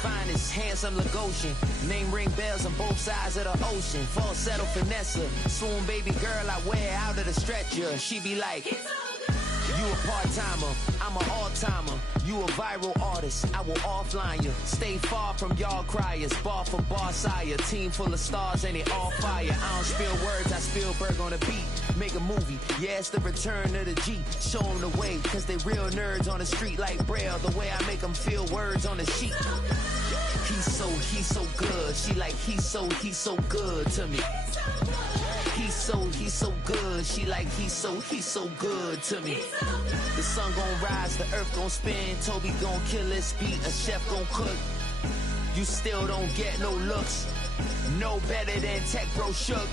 finest, handsome Lagosian. Name ring bells on both sides of the ocean. Falsetto Vanessa, swoon baby girl I wear out of the stretcher. She be like, you a part-timer, I'm an all-timer. You a viral artist, I will offline you. Stay far from y'all criers, bar for bar sire. Team full of stars and they all fire. I don't spill words, I Spielberg on the beat. Make a movie, yeah, it's the return of the G. Show them the way, cause they real nerds on the street like Braille. The way I make them feel words on the sheet. He's so good. She like, he's so good to me. He's so good. She like, he's so good to me. The sun gon' rise, the earth gon' spin. Toby gon' kill this beat, a chef gon' cook. You still don't get no looks. No better than Tech Bro Shook.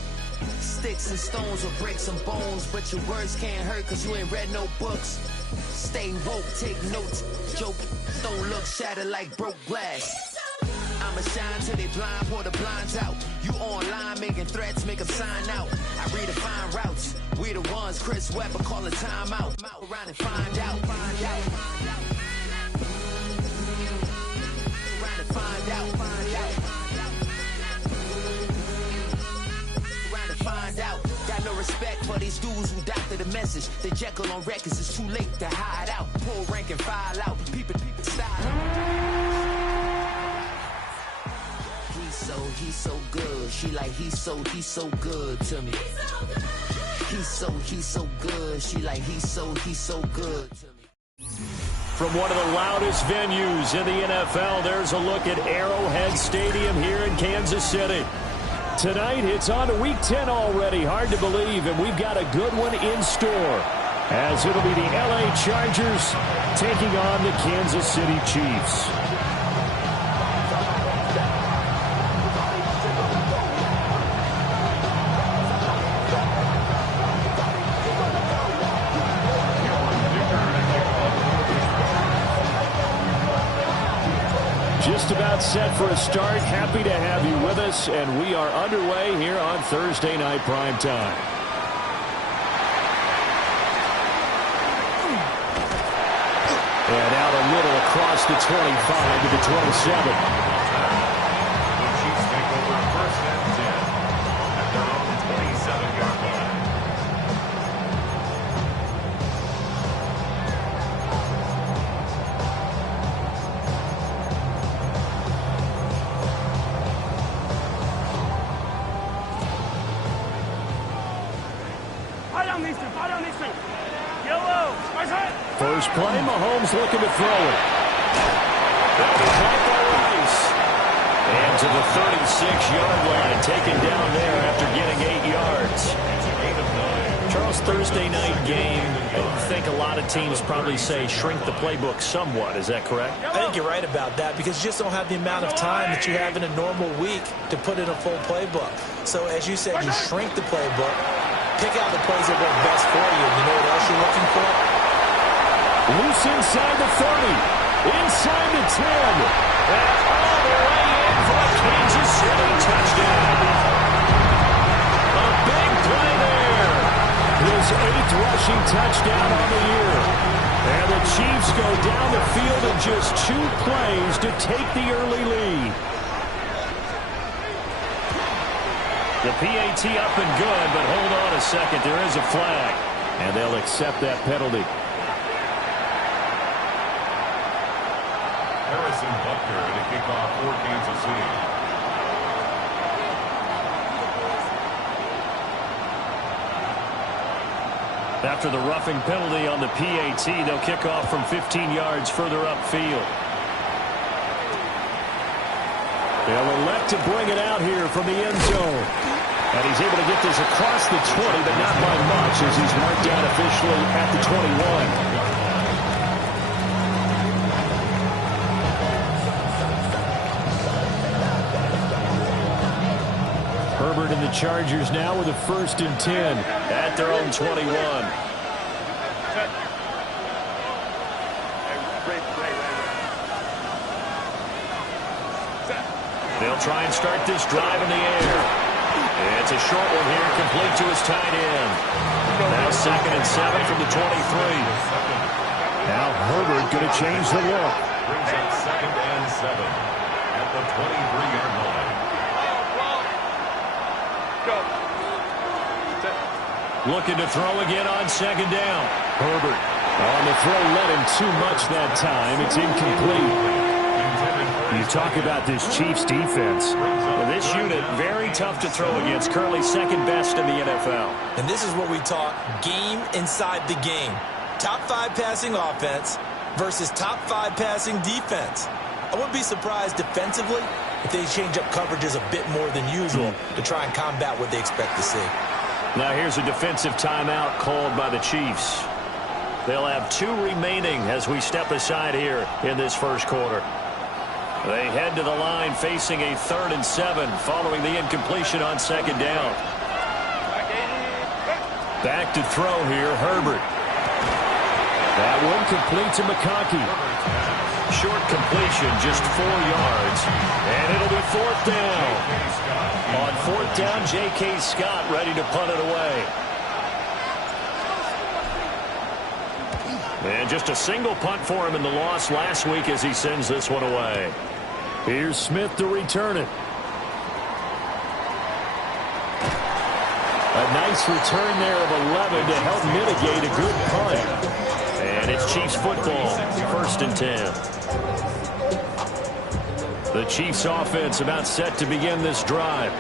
Sticks and stones or bricks and bones, but your words can't hurt cause you ain't read no books. Stay woke, take notes, joke, don't look shattered like broke glass. I'ma shine till they blind, pour the blinds out. You online making threats, make them sign out. I redefine routes, we the ones Chris Webber call a timeout. Around and find out, find out. Around and find out, find out. Around and find out. Got no respect for these dudes who doctor the message. They Jekyll on records, it's too late to hide out. Pull rank and file out, people style. He's so good. She like, he's so good to me. He's so good. She like, he's so good to me. From one of the loudest venues in the NFL, there's a look at Arrowhead Stadium here in Kansas City. Tonight, it's on to Week 10 already. Hard to believe, and we've got a good one in store, as it'll be the LA Chargers taking on the Kansas City Chiefs. Just about set for a start. Happy to have you with us, and we are underway here on Thursday Night Prime Time. And out a little across the 25 to the 27. The Chiefs take over first and 10 at their own 27-yard line. First play, Mahomes looking to throw it. That'll be caught by Rice. And to the 36-yard line, taken down there after getting 8 yards. Charles, Thursday night game, I think a lot of teams probably say shrink the playbook somewhat. Is that correct? I think you're right about that because you just don't have the amount of time that you have in a normal week to put in a full playbook. So as you said, you shrink the playbook, pick out the plays that work best for you. You know what else you're looking for? Loose inside the 30, inside the 10, and all the way in for a Kansas City touchdown. A big play there. His 8th rushing touchdown on the year. And the Chiefs go down the field in just 2 plays to take the early lead. The PAT up and good, but hold on a second. There is a flag, and they'll accept that penalty. Harrison Butker to kick off for Kansas City. After the roughing penalty on the PAT, they'll kick off from 15 yards further upfield. They'll elect to bring it out here from the end zone. And he's able to get this across the 20, but not by much as he's marked down officially at the 21. Herbert and the Chargers now with a 1st and 10 at their own 21. They'll try and start this drive in the air. It's a short one here, complete to his tight end. Now 2nd and 7 from the 23. Now Herbert going to change the look. Brings up 2nd and 7. at the 23-yard line. Looking to throw again on second down. Herbert on the throw, led him too much that time. It's incomplete. You talk about this Chiefs defense. Well, this unit, very tough to throw against. Currently second best in the NFL. And this is what we talk, game inside the game. Top 5 passing offense versus top 5 passing defense. I wouldn't be surprised defensively if they change up coverages a bit more than usual to try and combat what they expect to see. Now here's a defensive timeout called by the Chiefs. They'll have 2 remaining as we step aside here in this first quarter. They head to the line facing a 3rd and 7 following the incompletion on second down. Back to throw here, Herbert. That one complete to McConkey. Short completion, just 4 yards. And it'll be 4th down. On 4th down, J.K. Scott ready to punt it away. And just a single punt for him in the loss last week as he sends this one away. Here's Smith to return it. A nice return there of 11 to help mitigate a good punt. And it's Chiefs football, 1st and 10. The Chiefs offense about set to begin this drive.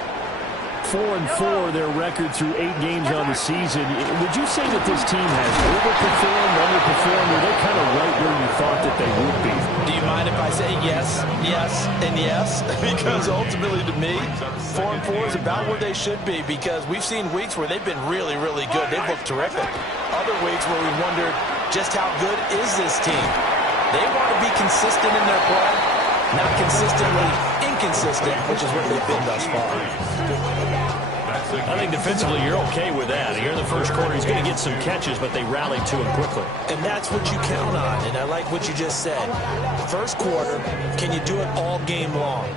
4-4 their record through 8 games on the season. Would you say that this team has overperformed, underperformed, or they're kind of right where you thought that they would be? Do you mind if I say yes, yes, and yes? Because ultimately to me, 4-4 is about where they should be, because we've seen weeks where they've been really, really good. They've looked terrific. Other weeks where we wondered just how good is this team. They want to be consistent in their play, not consistently inconsistent, which is what they've been thus far. I think defensively you're okay with that. Here in the first quarter, he's going to get some catches, but they rallied to him quickly. And that's what you count on, and I like what you just said. First quarter, can you do it all game long?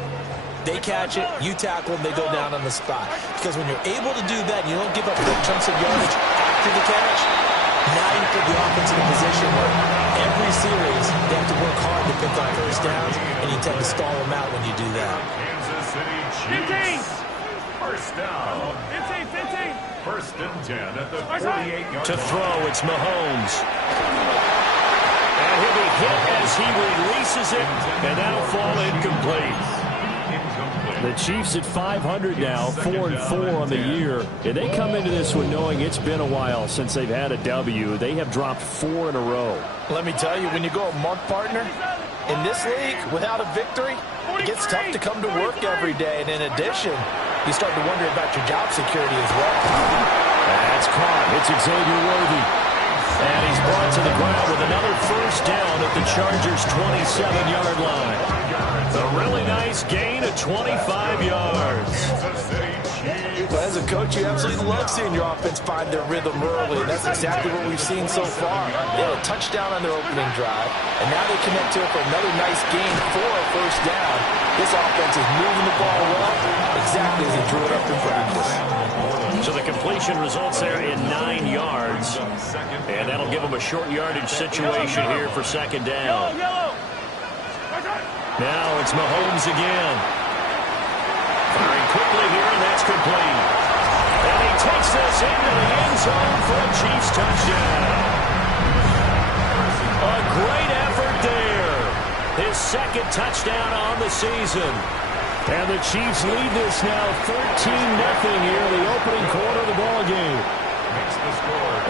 They catch it, you tackle them, they go down on the spot. Because when you're able to do that, and you don't give up big chunks of yardage after the catch, now you put the offense in a position where every series they have to work hard to pick up first downs, and you tend to stall them out when you do that. Kansas City Chiefs. First down. 15. 1st and 10 at the 48-yard To throw, it's Mahomes. And he'll be hit as he releases it, and that'll fall incomplete. The Chiefs at 500 now, 4-4 on the year. And they come into this one knowing it's been a while since they've had a W. They have dropped 4 in a row. Let me tell you, when you go a month partner, in this league, without a victory, it gets tough to come to work every day. And in addition, you start to wonder about your job security as well. That's caught. It's Xavier Worthy. And he's brought to the ground with another first down at the Chargers' 27-yard line. A really nice gain of 25 yards. Well, as a coach, you absolutely love seeing your offense find their rhythm early, and that's exactly what we've seen so far. They had a touchdown on their opening drive, and now they connect to it for another nice gain for a first down. This offense is moving the ball well, exactly as they drew it up in practice. So the completion results there in 9 yards, and that'll give them a short yardage situation here for second down. Now it's Mahomes again. Firing quickly here, and that's complete. And he takes this into the end zone for a Chiefs touchdown. A great effort there. His 2nd touchdown on the season. And the Chiefs lead this now 13-0 here in the opening quarter of the ballgame.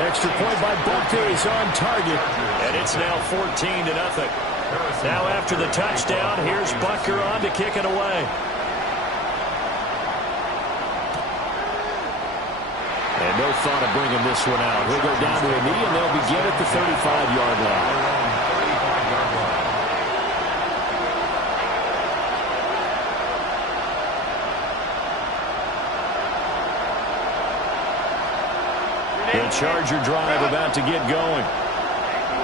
Extra point by Butker is on target. And it's now 14-0. Now after the touchdown, here's Butker on to kick it away. And no thought of bringing this one out. He'll go down to a knee, and they'll begin at the 35-yard line. The Charger drive about to get going.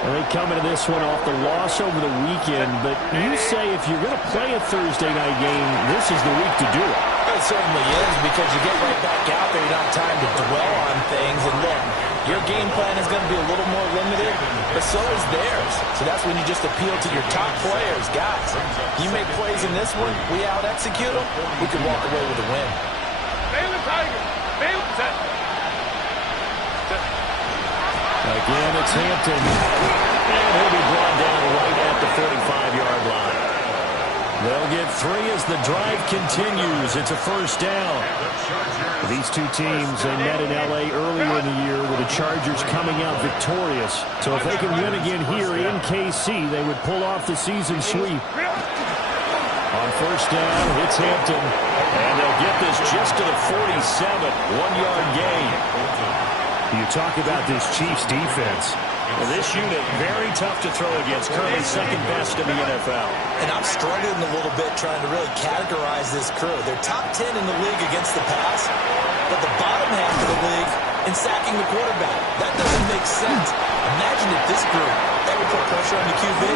And they come into this one off the loss over the weekend. But you say if you're going to play a Thursday night game, this is the week to do it. It certainly is, because you get right back out there. You don't have time to dwell on things. And then Your game plan is going to be a little more limited, but so is theirs. So that's when you just appeal to your top players. Guys, you make plays in this one, we out-execute them, we can walk away with a win. Again, it's Hampton. And he'll be brought down right at the 45-yard line. They'll get 3 as the drive continues. It's a first down. These two teams, they met in L.A. earlier in the year with the Chargers coming out victorious. So if they can win again here in KC, they would pull off the season sweep. On first down, it's Hampton. And they'll get this just to the 47, 1-yard gain. You talk about this Chiefs defense. Well, this unit, very tough to throw against. Currently second best in the NFL. And I'm struggling a little bit trying to really categorize this crew. They're top 10 in the league against the pass, but the bottom half of the league in sacking the quarterback. That doesn't make sense. Imagine if this group ever put pressure on the QB,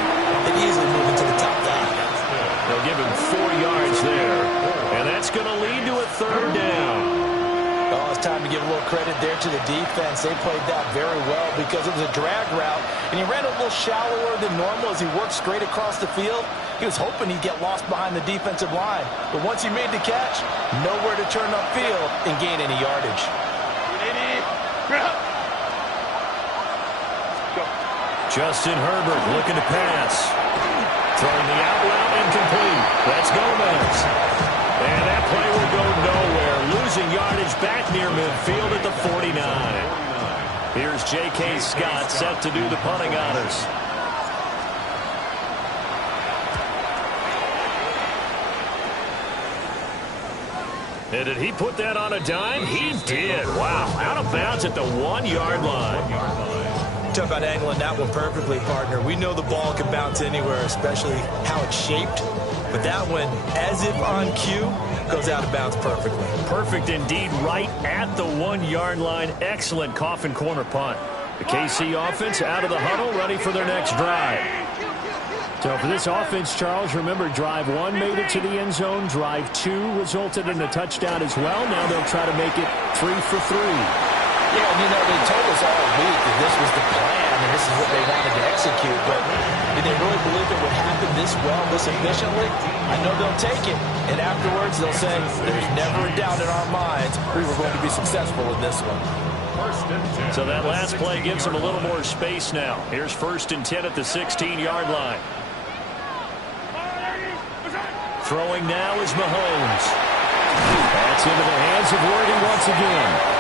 they'd easily move into the top 5. They'll give him 4 yards there, and that's going to lead to a third down. Oh, it's time to give a little credit there to the defense. They played that very well because it was a drag route, and he ran a little shallower than normal as he worked straight across the field. He was hoping he'd get lost behind the defensive line, but once he made the catch, nowhere to turn upfield and gain any yardage. Justin Herbert looking to pass. Throwing the out route incomplete. That's Gomez. And that play will go nowhere. Losing yardage back near midfield at the 49. Here's J.K. Scott set to do the punting honors. And did he put that on a dime? He did. Wow. Out of bounds at the 1-yard line. Talk about angling that one perfectly, partner. We know the ball can bounce anywhere, especially how it's shaped. But that one, as if on cue, goes out of bounds perfectly. Perfect indeed, right at the 1-yard line. Excellent coffin corner punt. The KC offense out of the huddle, ready for their next drive. So for this offense, Charles, remember, drive 1 made it to the end zone. Drive 2 resulted in a touchdown as well. Now they'll try to make it 3 for 3. Yeah, and they told us all week that this was the plan and this is what they wanted to execute, but did they really believe it would happen this well, this efficiently? I know they'll take it, and afterwards they'll say, there's never a doubt in our minds we were going to be successful in this one. So that last play gives them a little more space now. Here's 1st and 10 at the 16-yard line. Throwing now is Mahomes. That's into the hands of Worthy once again.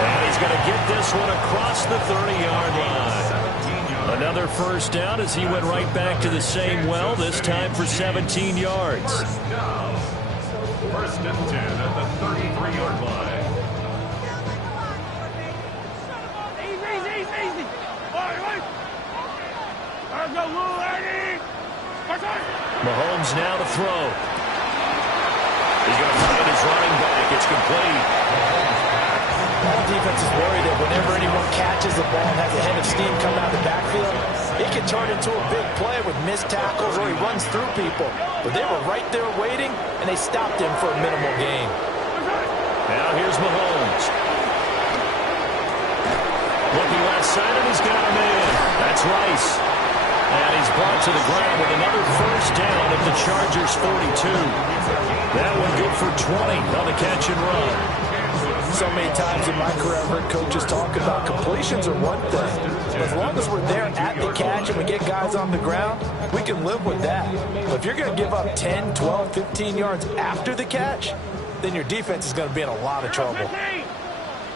And he's going to get this one across the 30-yard line. Another first down as he went right back to the same well, this time for 17 yards. 1st and 10 at the 33-yard line. Easy. Mahomes now to throw. He's going to find his running back. It's complete. All defense is worried that whenever anyone catches the ball and has a head of steam come out of the backfield, it can turn into a big play with missed tackles or he runs through people. But they were right there waiting, and they stopped him for a minimal gain. Now here's Mahomes. Looking left side, and he's got him in. That's Rice. And he's brought to the ground with another first down at the Chargers' 42. That one good for 20 on the catch and run. So many times in my career, I've heard coaches talk about completions are one thing. But as long as we're there at the catch and we get guys on the ground, we can live with that. But if you're going to give up 10, 12, 15 yards after the catch, then your defense is going to be in a lot of trouble.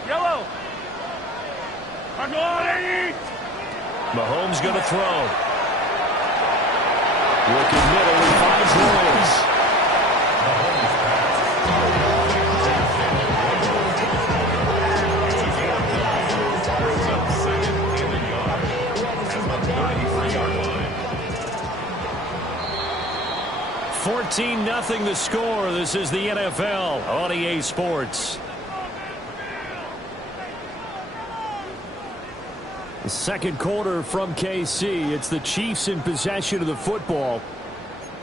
Yellow. Mahomes going to throw. Working middle, he finds Williams. 14-0 the score. This is the NFL on EA Sports. The second quarter from KC. It's the Chiefs in possession of the football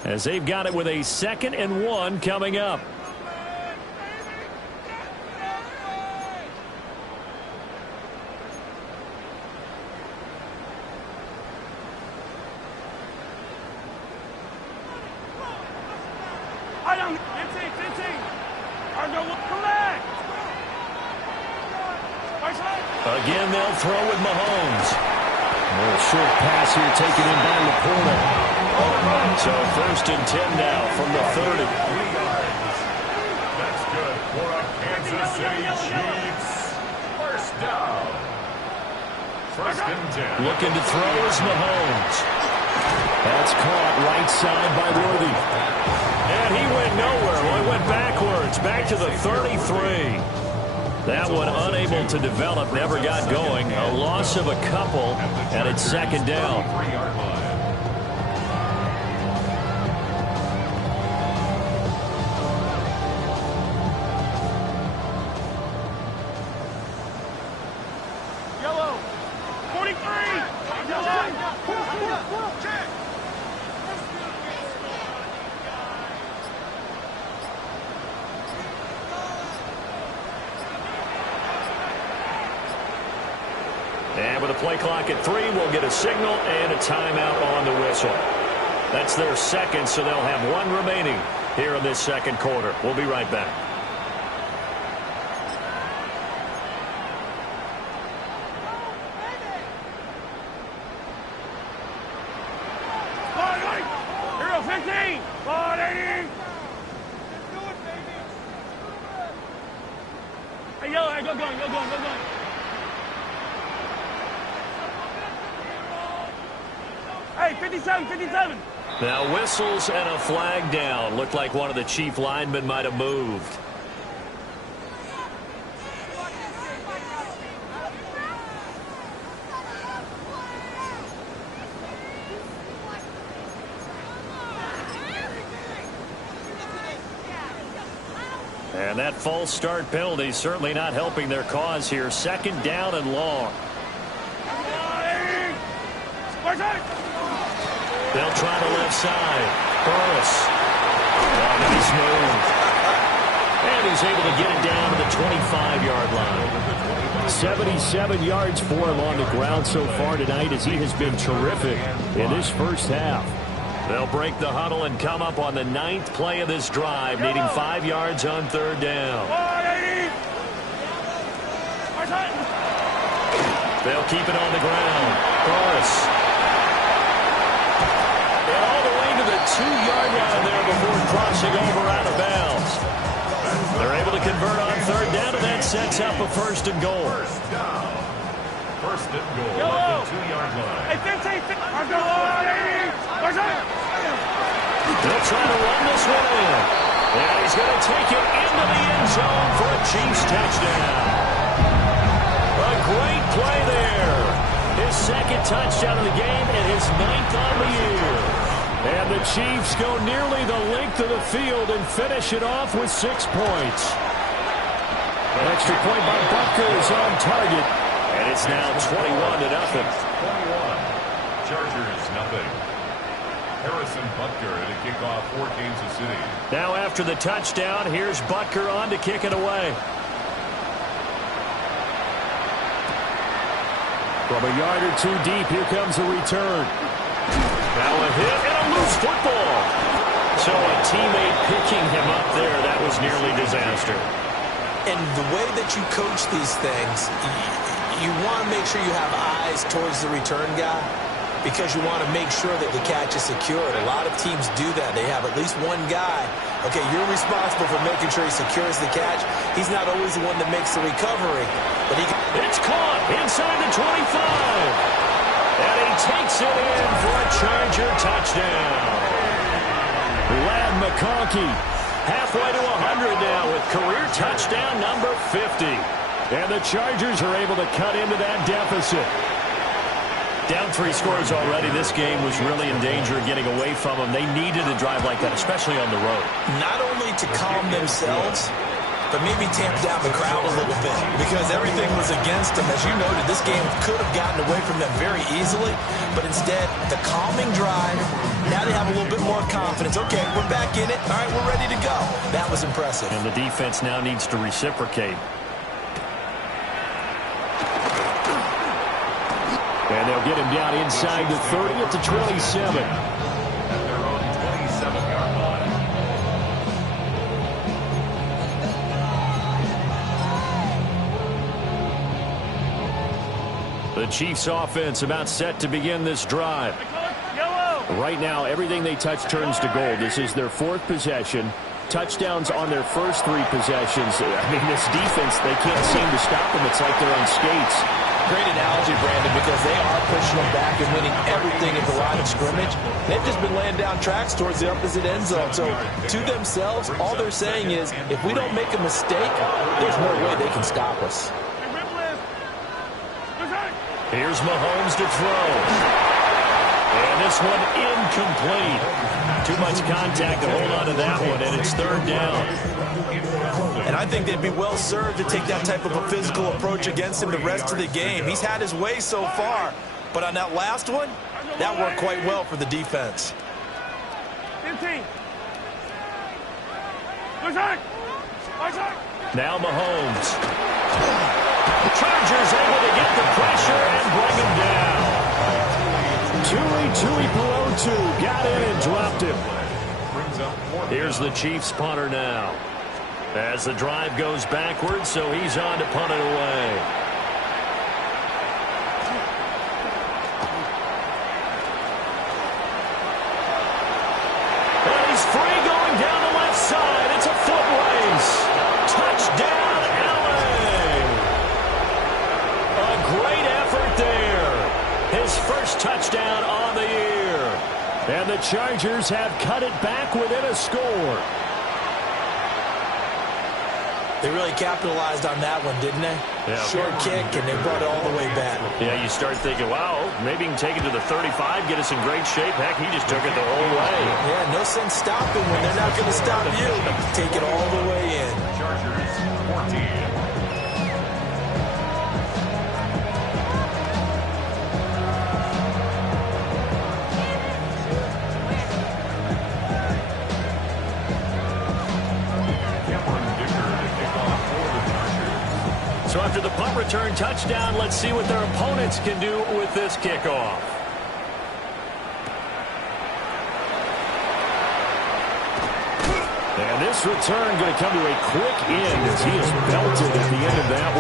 as they've got it with a 2nd and 1 coming up. Again, they'll throw with Mahomes. A little short pass here taken in by Laporta. So 1st and 10 now from the 30. That's good for a Kansas City Chiefs. First down. 1st and 10. Looking to throw is Mahomes. That's caught right side by Worthy. And he went nowhere. Well, he went backwards, back to the 33. That one unable to develop, never got going. A loss of a couple, and it's 2nd down. Yellow. 43. Yellow. And with a play clock at 3, we'll get a signal and a timeout on the whistle. That's their 2nd, so they'll have 1 remaining here in this 2nd quarter. We'll be right back. Hero 15. 40. Hey, yellow. Hey, go going. Hey, 57. Now whistles and a flag down. Looked like one of the Chief linemen might have moved. And that false start penalty certainly not helping their cause here. 2nd down and long. They'll try the left side. Burris. Oh, nice move. And he's able to get it down to the 25-yard line. 77 yards for him on the ground so far tonight as he has been terrific in this first half. They'll break the huddle and come up on the 9th play of this drive, needing 5 yards on 3rd down. They'll keep it on the ground. Burris. And all the way to the 2-yard line there before crossing over out of bounds. They're able to convert on 3rd down, and that sets up a 1st and goal. 1st down. 1st and goal at the 2-yard line. Hey, 15. They'll try to run this one in. And he's going to take it into the end zone for a Chiefs touchdown. A great play there. His 2nd touchdown of the game and his 9th on the year. And the Chiefs go nearly the length of the field and finish it off with 6 points. An extra point by Butker is on target. And it's now 21-0. 21. Chargers, nothing. Harrison Butker to kick off for Kansas City. Now after the touchdown, here's Butker on to kick it away. From a yard or 2 deep, here comes a return. Now a hit and a loose football. So a teammate picking him up there, that was nearly disaster. And the way that you coach these things, you want to make sure you have eyes towards the return guy because you want to make sure that the catch is secured. A lot of teams do that. They have at least one guy. Okay, you're responsible for making sure he secures the catch. He's not always the one that makes the recovery, but it's caught inside the 25. And he takes it in for a Charger touchdown. Ladd McConkey halfway to 100 now with career touchdown number 50. And the Chargers are able to cut into that deficit. Down 3 scores already. This game was really in danger of getting away from them. They needed a drive like that, especially on the road. Not only to calm themselves, but maybe tamp down the crowd a little bit because everything was against them. As you noted, this game could have gotten away from them very easily, but instead, the calming drive, now they have a little bit more confidence. Okay, we're back in it. All right, we're ready to go. That was impressive. And the defense now needs to reciprocate. And they'll get him down inside the 30 at the 27. At their own 27-yard line. Chiefs offense about set to begin this drive. Yellow. Right now, everything they touch turns to gold. This is their 4th possession. Touchdowns on their first 3 possessions. I mean, this defense, they can't seem to stop them. It's like they're on skates. Great analogy, Brandon, because they are pushing them back and winning everything at the line of scrimmage. They've just been laying down tracks towards the opposite end zone. So to themselves, all they're saying is, if we don't make a mistake, there's no way they can stop us. Here's Mahomes to throw. And this one incomplete. Too much contact to hold on to that one, and it's 3rd down. And I think they'd be well served to take that type of a physical approach against him the rest of the game. He's had his way so far, but on that last one, that worked quite well for the defense. 15. Now Mahomes. The Chargers able to get the pressure and bring him down. Tui Pelotu got in and dropped him. Here's the Chiefs punter now. As the drive goes backwards, so he's on to punt it away. And he's free going down the left side. It's a foot race. Touchdown, LA. A great effort there. His first touchdown on the year. And the Chargers have cut it back within a score. They really capitalized on that one, didn't they? Yeah. Short kick, and they brought it all the way back. Yeah, you start thinking, wow, maybe he can take it to the 35, get us in great shape. Heck, he just took it the whole way. Yeah, no sense stopping when they're not going to stop you. Take it all the way in. Chargers 14. So after the punt return touchdown, let's see what their opponents can do with this kickoff. And this return going to come to a quick end as he is belted at the end of that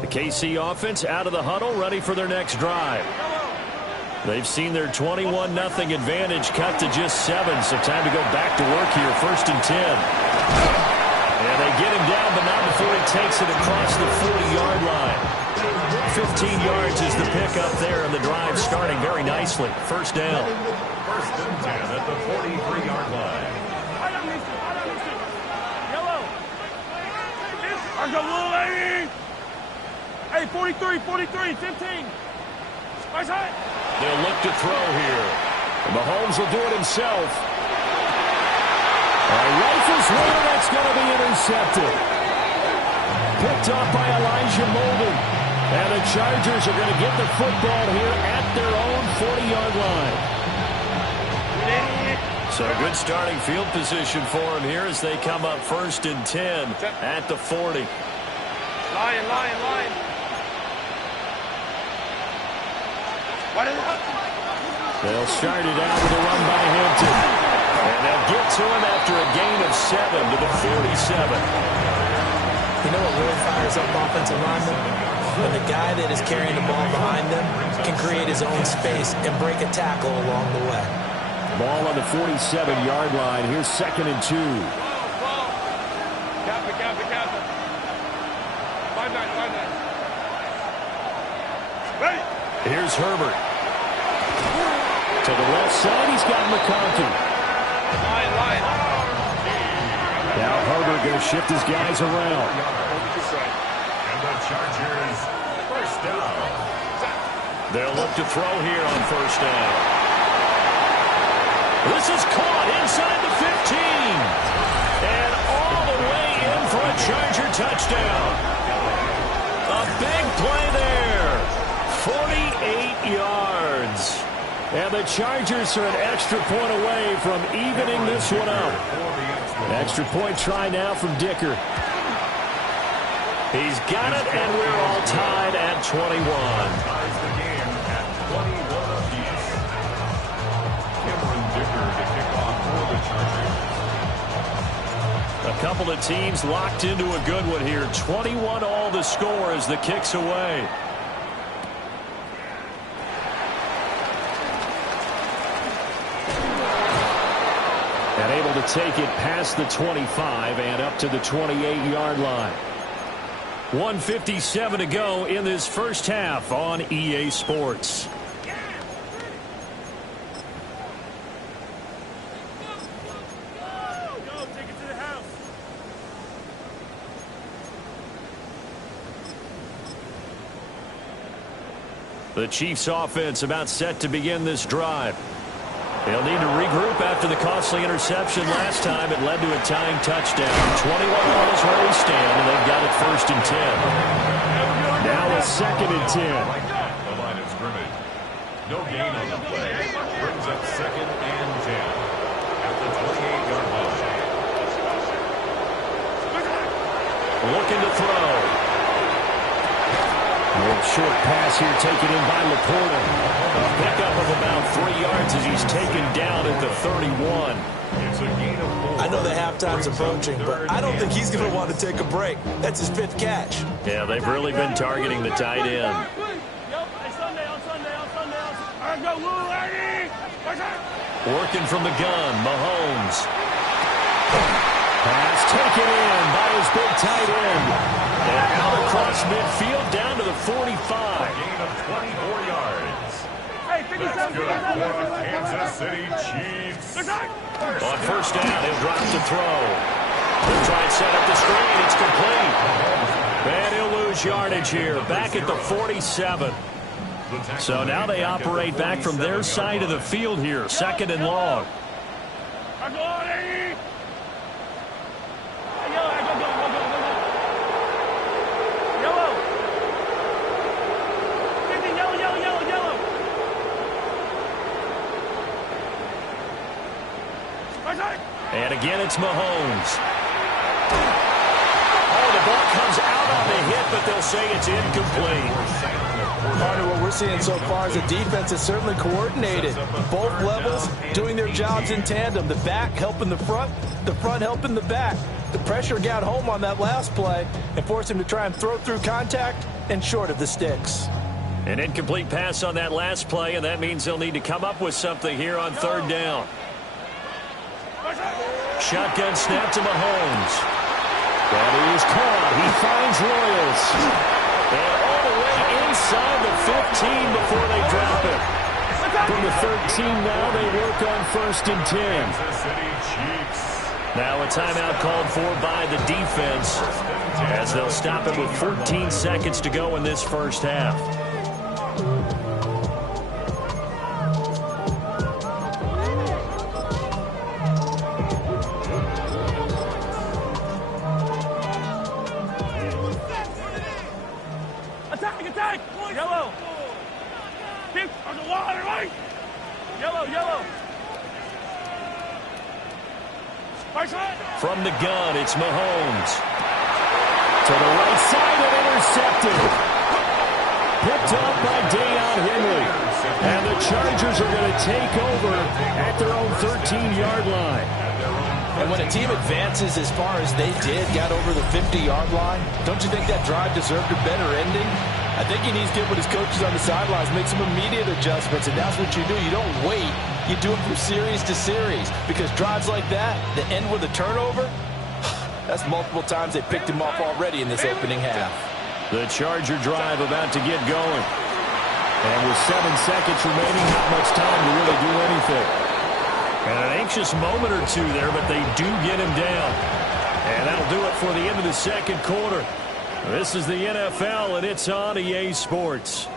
The KC offense out of the huddle, ready for their next drive. They've seen their 21-0 advantage cut to just 7, so time to go back to work here, 1st and 10. And they get him down, but not before he takes it across the 40-yard line. 15 yards is the pickup there, and the drive starting very nicely. 1st down. 1st and 10 at the 43-yard line. Hey, 43, 15. Right side. They'll look to throw here. And Mahomes will do it himself. A rifles winner that's going to be intercepted. Picked off by Elijah Molden. And the Chargers are going to get the football here at their own 40-yard line. So good starting field position for him here as they come up 1st and 10 at the 40. Lion. They'll start it out with a run by Hampton. And they'll get to him after a gain of 7 to the 47. You know what really fires up offensive linemen? When the guy that is carrying the ball behind them can create his own space and break a tackle along the way. Ball on the 47-yard line. Here's 2nd and 2. Cap it. 5-9. Ready. Here's Herbert. To the left side, he's got McConkey. Line. Now Herbert going to shift his guys around. And the Chargers 1st down. They'll look to throw here on 1st down. This is caught inside the 15. And all the way in for a Charger touchdown. A big play there. 48 yards. And the Chargers are an extra point away from evening this one up. Extra point try now from Dicker. He's got it, and we're all tied at 21. couple of teams locked into a good one here. 21 all the score as the kick's away. And able to take it past the 25 and up to the 28-yard line. 1:57 to go in this first half on EA Sports. The Chiefs offense about set to begin this drive. They'll need to regroup after the costly interception last time. It led to a tying touchdown. 21 all is where they stand, and they've got it 1st and 10. Now a 2nd and 10. The line of scrimmage. No gain on the play. Brings up 2nd and 10 at the 28-yard line. Looking to throw. A short pass here taken in by Laporta. A pickup of about 3 yards as he's taken down at the 31. It's a gain of 4. I know the halftime's approaching, but I don't think he's going to want to take a break. That's his 5th catch. Yeah, they've really been targeting the tight end. Working from the gun, Mahomes. Pass taken in by his big tight end. And out across midfield down to the 45. Gain of 24 yards. That's good for the Kansas City Chiefs. On 1st down, he'll drop to throw. He'll try and set up the screen. It's complete. And he'll lose yardage here. Back at the 47. So now they operate back from their side of the field here. 2nd and long. And again, it's Mahomes. Oh, the ball comes out on the hit, but they'll say it's incomplete. Part of what we're seeing so far is the defense is certainly coordinated. Both levels doing their jobs in tandem. The back helping the front helping the back. The pressure got home on that last play and forced him to try and throw through contact and short of the sticks. An incomplete pass on that last play, and that means they'll need to come up with something here on 3rd down. Shotgun snap to Mahomes. That is caught. He finds Royals. And all the way inside the 15 before they drop it. From the 13 now, they work on 1st and 10. Kansas City Chiefs. Now a timeout called for by the defense as they'll stop it with 14 seconds to go in this first half. Attack! Yellow! Kick on the water, right? Yellow! From the gun, it's Mahomes. To the right side and intercepted. Picked up by Deion Henry. And the Chargers are going to take over at their own 13-yard line. And when a team advances as far as they did, got over the 50-yard line, don't you think that drive deserved a better ending? I think he needs to get with his coaches on the sidelines, make some immediate adjustments, and that's what you do. You don't wait. You do it from series to series, because drives like that end with a turnover, that's multiple times they picked him off already in this opening half. The Charger drive about to get going. And with 7 seconds remaining, not much time to really do anything. And an anxious moment or two there, but they do get him down. And that'll do it for the end of the second quarter. This is the NFL, and it's on EA Sports.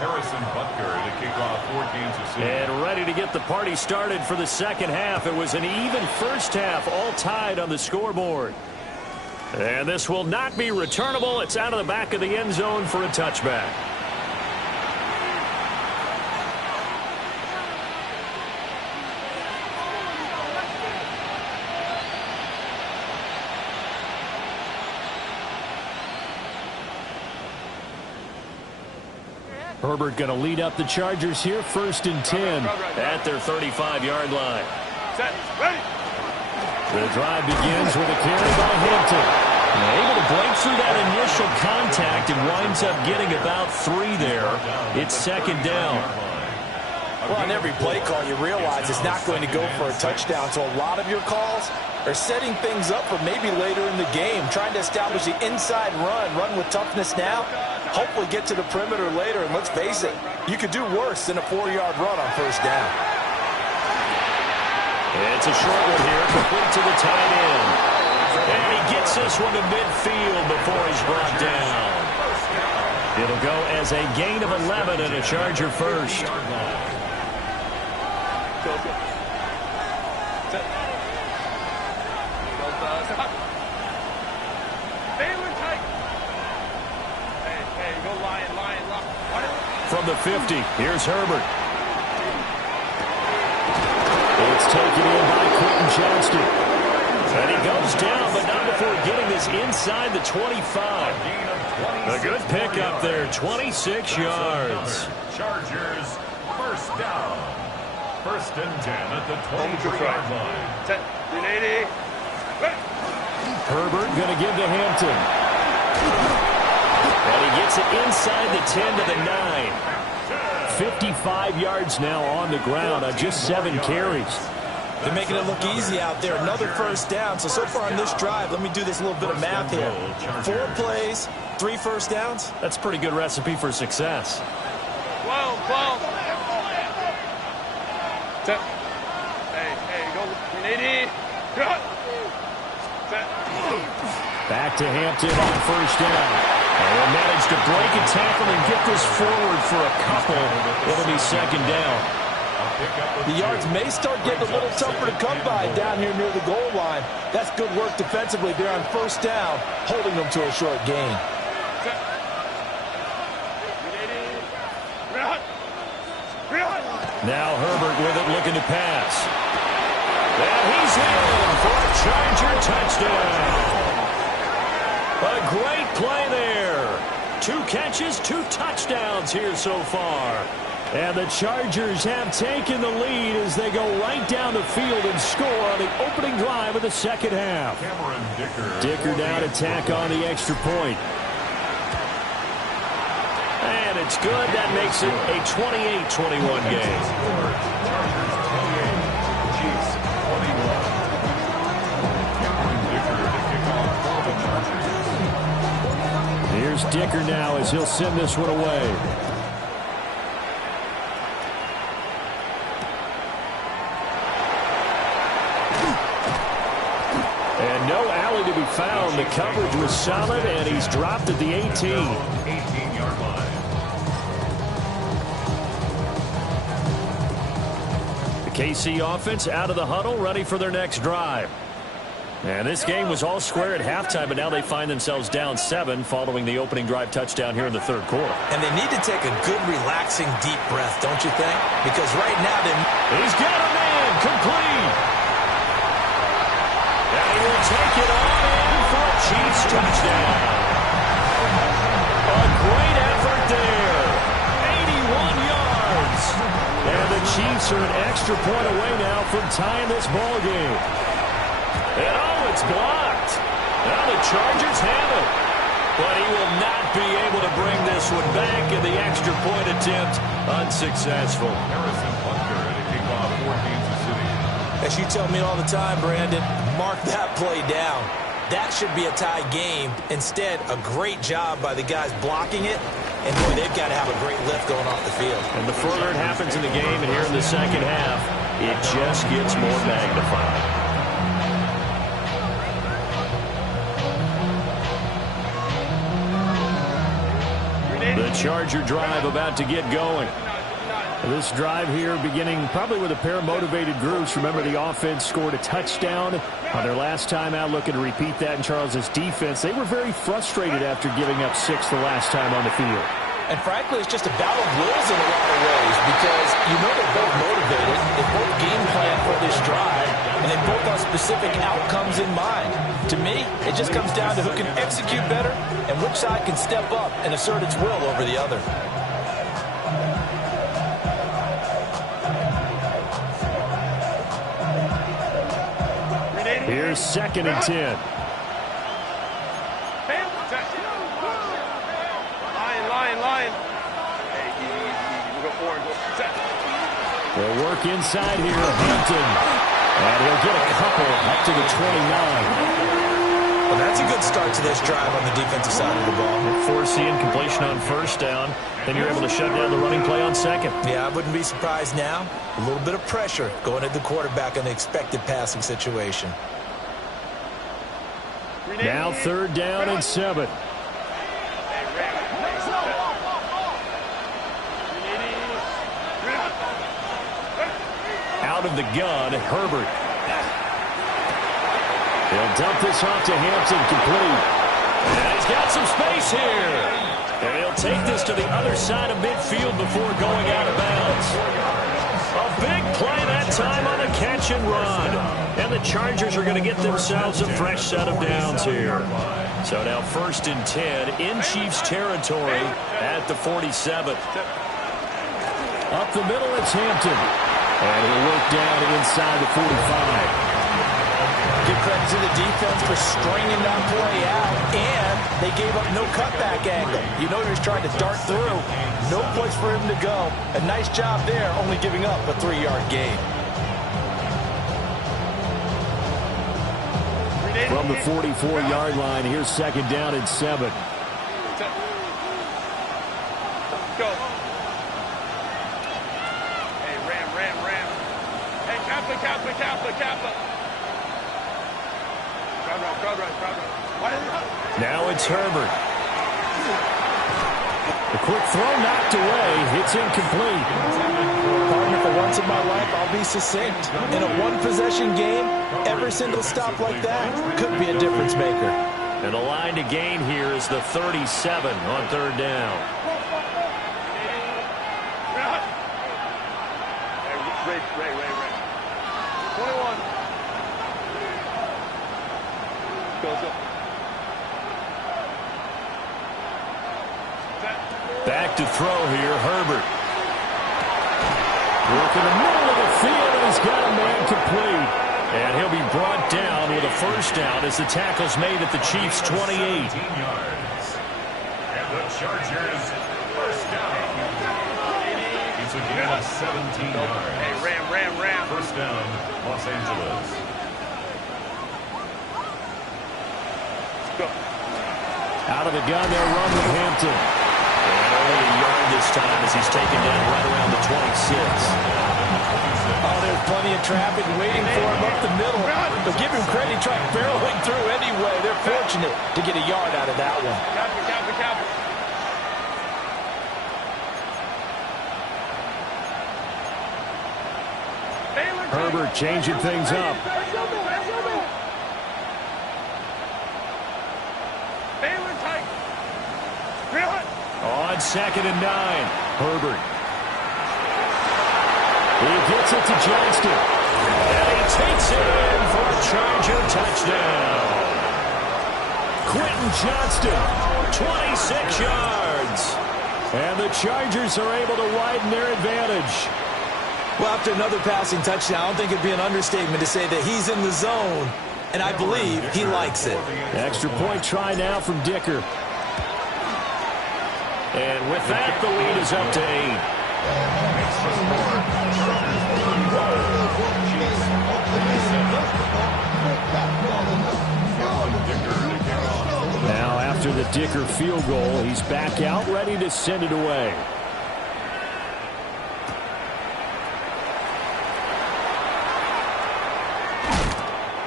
Harrison Butker to kick off for Kansas City. And ready to get the party started for the second half. It was an even first half, all tied on the scoreboard. And this will not be returnable. It's out of the back of the end zone for a touchback. Herbert going to lead up the Chargers here, 1st and 10 at their 35-yard line. Set. Ready. The drive begins with a carry by Hampton. Able to break through that initial contact and winds up getting about 3 there. It's 2nd down. Well, on every play call, you realize it's not going to go for a touchdown, so a lot of your calls are setting things up for maybe later in the game, trying to establish the inside run with toughness now, hopefully get to the perimeter later, and let's face it, you could do worse than a 4-yard run on 1st down. It's a short one here, complete to the tight end. And he gets this one to midfield before he's brought down. It'll go as a gain of 11 and a Charger first. From the 50, here's Herbert. It's taken in by Quentin Johnston. And he goes down, but not before getting this inside the 25. A good pickup there, 26 yards. Chargers, 1st down. 1st and 10 at the 23-yard line. 180. Herbert going to give to Hampton. And he gets it inside the 10 to the 9. 55 yards now on the ground on just 7 carries. They're making it look easy out there. Another 1st down. So far on this drive, let me do this little bit of math here. 4 plays, 3 1st downs. That's a pretty good recipe for success. 12. Set. Hey, go. 180. Set. Back to Hampton on 1st down. And will manage to break a tackle and get this forward for a couple. It'll be 2nd down. The yards may start getting a little tougher to come by down here near the goal line. That's good work defensively there on 1st down, holding them to a short gain. Now Herbert with it, looking to pass. And he's in for a Charger touchdown. A great play there. 2 catches, 2 touchdowns here so far. And the Chargers have taken the lead as they go right down the field and score on the opening drive of the 2nd half. Dicker now to tack on the extra point. And it's good. That makes it a 28-21 game. Here's Dicker now as he'll send this one away. And no alley to be found. The coverage was solid, and he's dropped at the 18. 18-yard line. The KC offense out of the huddle, ready for their next drive. And this game was all square at halftime, but now they find themselves down 7 following the opening drive touchdown here in the 3rd quarter. And they need to take a good, relaxing, deep breath, don't you think? Because right now he's got a man complete. And he will take it on in for a Chiefs touchdown. A great effort there. 81 yards. And the Chiefs are an extra point away now from tying this ball game. And it's blocked. Now the Chargers have it. But he will not be able to bring this one back, and the extra point attempt unsuccessful. Harrison Butker at a kickoff for Kansas City. As you tell me all the time, Brandon, mark that play down. That should be a tie game. Instead, a great job by the guys blocking it. And, boy, they've got to have a great lift going off the field. And the further it happens in the game, and here in the 2nd half, it just gets more magnified. The Charger drive about to get going. This drive here beginning probably with a pair of motivated groups. Remember, the offense scored a touchdown on their last time out, looking to repeat that in Charles's defense. They were very frustrated after giving up 6 the last time on the field. And frankly, it's just a battle of wills in a lot of ways because you know they're both motivated, they both game plan for this drive, and they both have specific outcomes in mind. To me, it just comes down to who can execute better and which side can step up and assert its will over the other. Here's 2nd and 10. Lion. Hey, easy. We'll go orange. Set. They'll work inside here, Hampton. And he'll get a couple up to the 29. Well, that's a good start to this drive on the defensive side of the ball. Force the incompletion on 1st down. Then you're able to shut down the running play on 2nd. Yeah, I wouldn't be surprised now. A little bit of pressure going at the quarterback in the expected passing situation. Now 3rd down and 7. Out of the gun, Herbert. He'll dump this off to Hampton, complete. And he's got some space here. And he'll take this to the other side of midfield before going out of bounds. A big play that time on a catch and run. And the Chargers are going to get themselves a fresh set of downs here. So now 1st and 10 in Chiefs territory at the 47. Up the middle, it's Hampton. And he'll work down inside the 45. Give credit to the defense for stringing that play out, and they gave up no cutback angle. You know he was trying to dart through. No place for him to go. A nice job there, only giving up a 3-yard gain. From the 44-yard line, here's 2nd down and 7. Go. Hey, Ram. Hey, Kappa. Crowd run. Now it's Herbert. The quick throw knocked away. It's incomplete. Partner, for once in my life, I'll be succinct. In a one-possession game, every single stop like that could be a difference maker. And the line to gain here is the 37 on 3rd down. Ray. 21. Go. Back to throw here, Herbert. Work in the middle of the field, and he's got a man complete. And he'll be brought down with a 1st down as the tackle's made at the Chiefs' 28. 17 yards. And the Chargers 1st down. It's a gain of 17 yards. Hey, Ram. 1st down, Los Angeles. Go. Out of the gun, they'll run with Hampton. And only a yard this time as he's taken down right around the 26. Oh, there's plenty of traffic waiting for him up the middle. But give him credit, he tried barreling through anyway. They're fortunate to get a yard out of that one. Kappa. Herbert changing things up. On 2nd and 9, Herbert. He gets it to Johnston. And he takes it in for a Charger touchdown. Quentin Johnston, 26 yards. And the Chargers are able to widen their advantage. Well, after another passing touchdown, I don't think it'd be an understatement to say that he's in the zone, and I believe he likes it. Extra point try now from Dicker. And with that, the lead is up to 8. Now, after the Dicker field goal, he's back out, ready to send it away.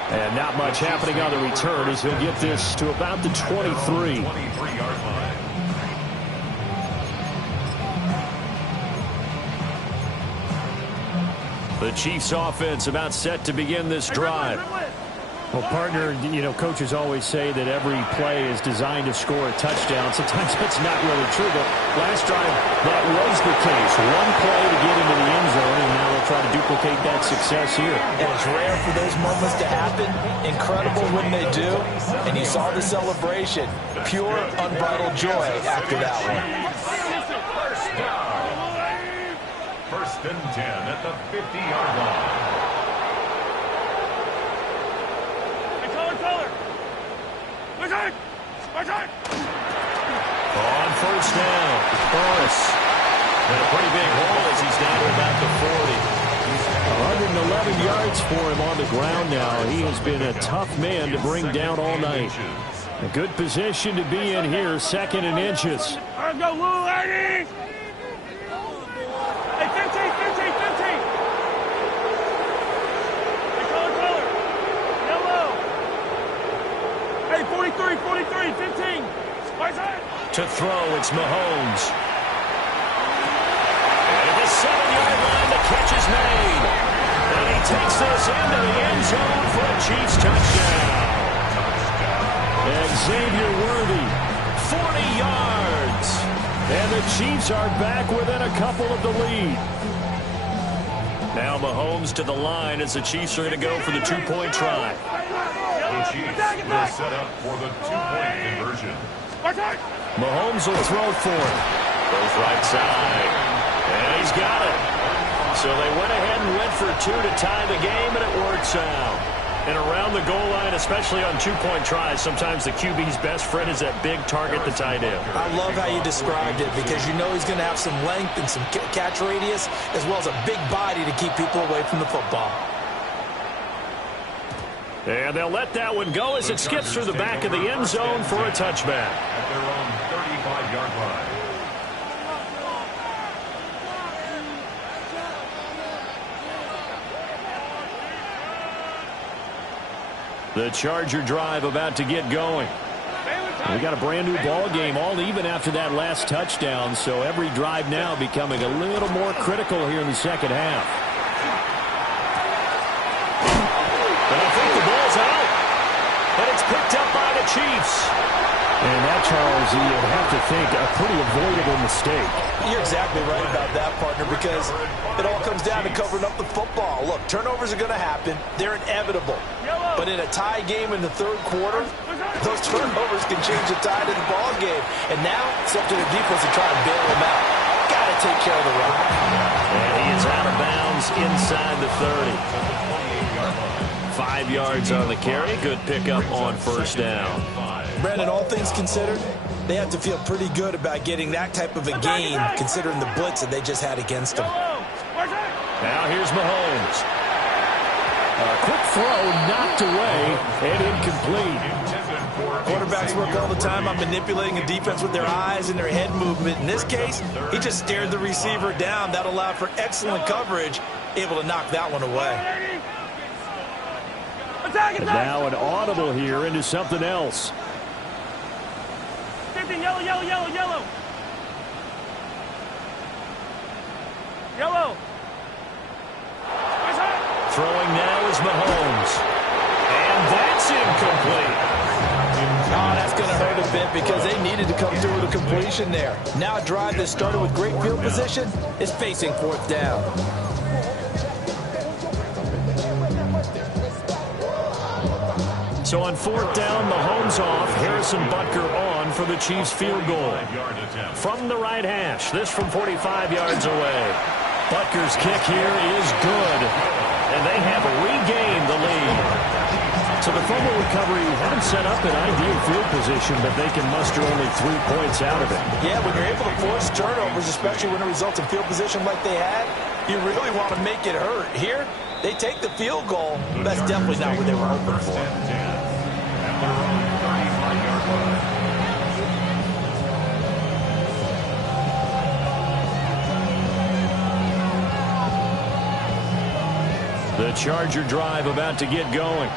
And not much happening on the return as he'll get this to about the 23. 23-yard line. The Chiefs offense about set to begin this drive. Well, partner, you know, coaches always say that every play is designed to score a touchdown. Sometimes that's not really true, but last drive, that was the case. One play to get into the end zone, and now they'll try to duplicate that success here. And it's rare for those moments to happen. Incredible when they do. And you saw the celebration. Pure, unbridled joy after that one. First down. 1st and 10 at the 50-yard line. On first down, Burris. And a pretty big hole as he's down to about the 40. 111 yards for him on the ground now. He has been a tough man to bring down all night. A good position to be in here, 2nd and inches. Let's go, Lou, lady! Hey, 15! Hey, color! Yellow! Hey, 43, 15! Right side! To throw, it's Mahomes. And at the 7-yard line, the catch is made. And he takes this into the end zone for a Chiefs touchdown. Xavier Worthy, 40 yards. And the Chiefs are back within a couple of the lead. Now Mahomes to the line as the Chiefs are going to go for the 2-point try. The Chiefs will set up for the 2-point conversion. Mahomes will throw for it. Goes right side. And he's got it. So they went ahead and went for 2 to tie the game, and it works out. And around the goal line, especially on 2-point tries, sometimes the QB's best friend is that big target, the tight end. I love how you described it because you know he's going to have some length and some catch radius as well as a big body to keep people away from the football. And they'll let that one go as it skips through the back of the end zone for a touchback. At their own 35-yard line. The Charger drive about to get going. We got a brand new ball game, all even after that last touchdown, so every drive now becoming a little more critical here in the second half. And I think the ball's out. And it's picked up by the Chiefs. And that, Charles, you'd have to think a pretty avoidable mistake. You're exactly right about that, partner, because it all comes down to covering up the football. Look, turnovers are going to happen. They're inevitable. But in a tie game in the third quarter, those turnovers can change the tide of the ball game. And now it's up to the defense to try and bail them out. Got to take care of the run. And he is out of bounds inside the 30. 5 yards on the carry. Good pickup on first down. Brandon, all things considered, they have to feel pretty good about getting that type of a gain considering the blitz that they just had against them. Now here's Mahomes. A quick throw knocked away and incomplete. Quarterbacks work all the time on manipulating a defense with their eyes and their head movement. In this case, he just stared the receiver down. That allowed for excellent coverage, able to knock that one away. And now an audible here into something else. Yellow, yellow, yellow, yellow. Yellow. Throwing now is Mahomes. And that's incomplete. Oh, that's going to hurt a bit because they needed to come through with a completion there. Now a drive that started with great field position is facing 4th down. So on 4th down, Mahomes off, Harrison Butker on for the Chiefs field goal. From the right hash, this from 45 yards away. Butker's kick here is good, and they have regained the lead. So the fumble recovery haven't set up an ideal field position, but they can muster only 3 points out of it. Yeah, when you're able to force turnovers, especially when it results in field position like they had, you really want to make it hurt. Here, they take the field goal. That's definitely not what they were hoping for. The Charger drive about to get going.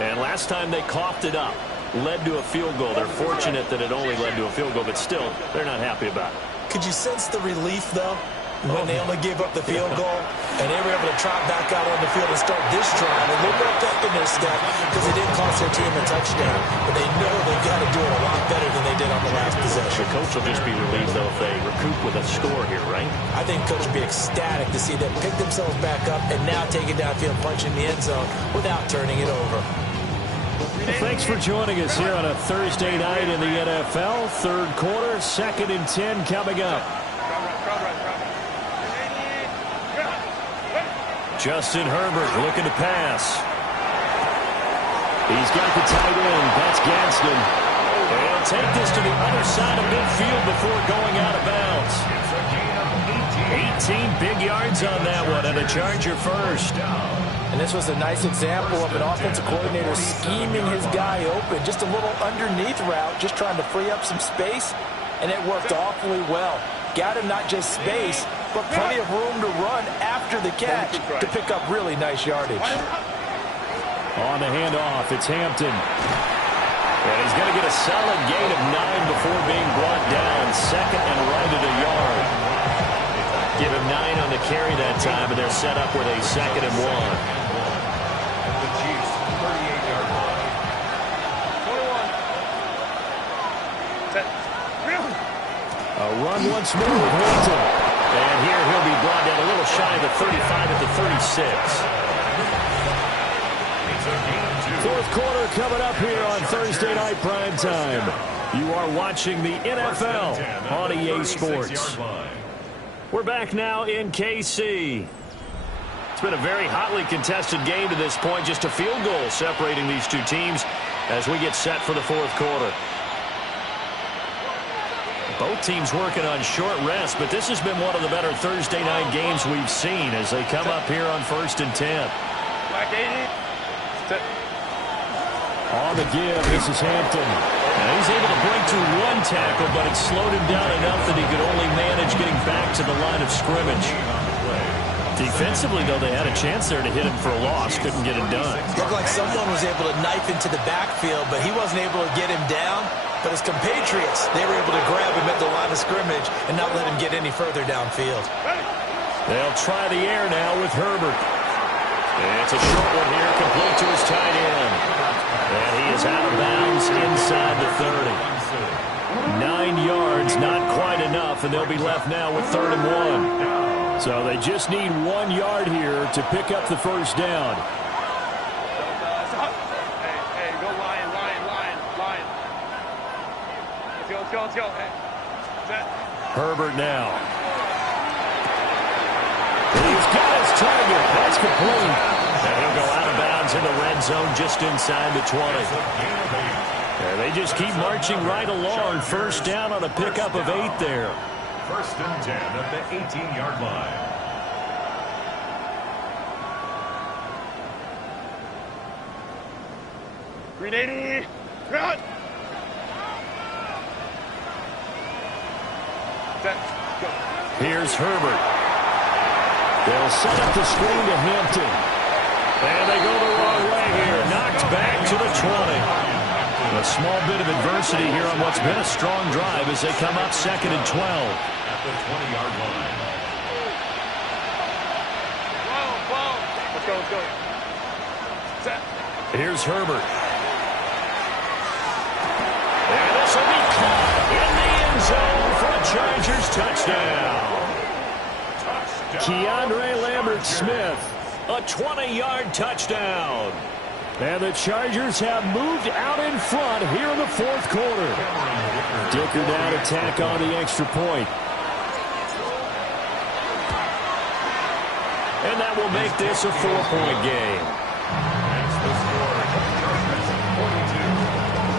And last time they coughed it up, led to a field goal. They're fortunate that it only led to a field goal, but still, they're not happy about it. Could you sense the relief, though, when they only gave up the field goal and they were able to trot back out on the field and start this drive? A little more pep in their step because it didn't cost their team a touchdown, but they know they've got to do it a lot better than they did on the last possession. The coach will just be relieved, though, if they recoup with a score here, right? I think coach will be ecstatic to see them pick themselves back up and now take it downfield, punch in the end zone without turning it over. Well, thanks for joining us here on a Thursday night in the NFL. Third quarter, 2nd and 10 coming up. Justin Herbert looking to pass. He's got the tight end. That's Gadsden. They'll take this to the other side of midfield before going out of bounds. 18 big yards on that one, and a Charger first. And this was a nice example of an offensive coordinator scheming his guy open. Just a little underneath route, just trying to free up some space, and it worked awfully well. Got him not just space, but plenty of room to run after the catch to pick up really nice yardage. On the handoff, it's Hampton. And he's going to get a solid gain of 9 before being brought down. Second and right at a yard. Give him 9 on the carry that time, and they're set up with a 2nd and 1. The Chiefs' 38-yard line. 21. A run once more with Hampton. And here he'll be brought down a little shy of the 35 at the 36. Fourth quarter coming up here on Thursday Night Primetime. You are watching the NFL on EA Sports. We're back now in KC. It's been a very hotly contested game to this point. Just a field goal separating these two teams as we get set for the fourth quarter. Both teams working on short rest, but this has been one of the better Thursday night games we've seen as they come up here on 1st and 10. On the give, this is Hampton. And he's able to break to 1 tackle, but it slowed him down enough that he could only manage getting back to the line of scrimmage. Defensively, though, they had a chance there to hit him for a loss. Couldn't get it done. Looked like someone was able to knife into the backfield, but he wasn't able to get him down. But his compatriots, they were able to grab him at the line of scrimmage and not let him get any further downfield. They'll try the air now with Herbert. And it's a short one here, complete to his tight end. And he is out of bounds inside the 30. 9 yards, not quite enough, and they'll be left now with 3rd and 1. So they just need 1 yard here to pick up the first down. Hey, go Lion. Let's go. Hey. Herbert now. He's got his target. That's complete. And he'll go out of bounds in the red zone just inside the 20. And they just keep marching right along. First down on a pickup of 8 there. 1st and 10 at the 18-yard line. Green run! Here's Herbert. They'll set up the screen to Hampton. And they go the wrong way here. Knocked back to the 20. A small bit of adversity here on what's been a strong drive as they come up 2nd and 12. At the 20-yard line. Let's go. Set. Here's Herbert. And this will be caught in the end zone for a Chargers touchdown. Keandre Lambert-Smith, a 20-yard touchdown. And the Chargers have moved out in front here in the fourth quarter. Dicker now to tack on the extra point. And that will make this a 4-point game. That's the score. Chargers 42,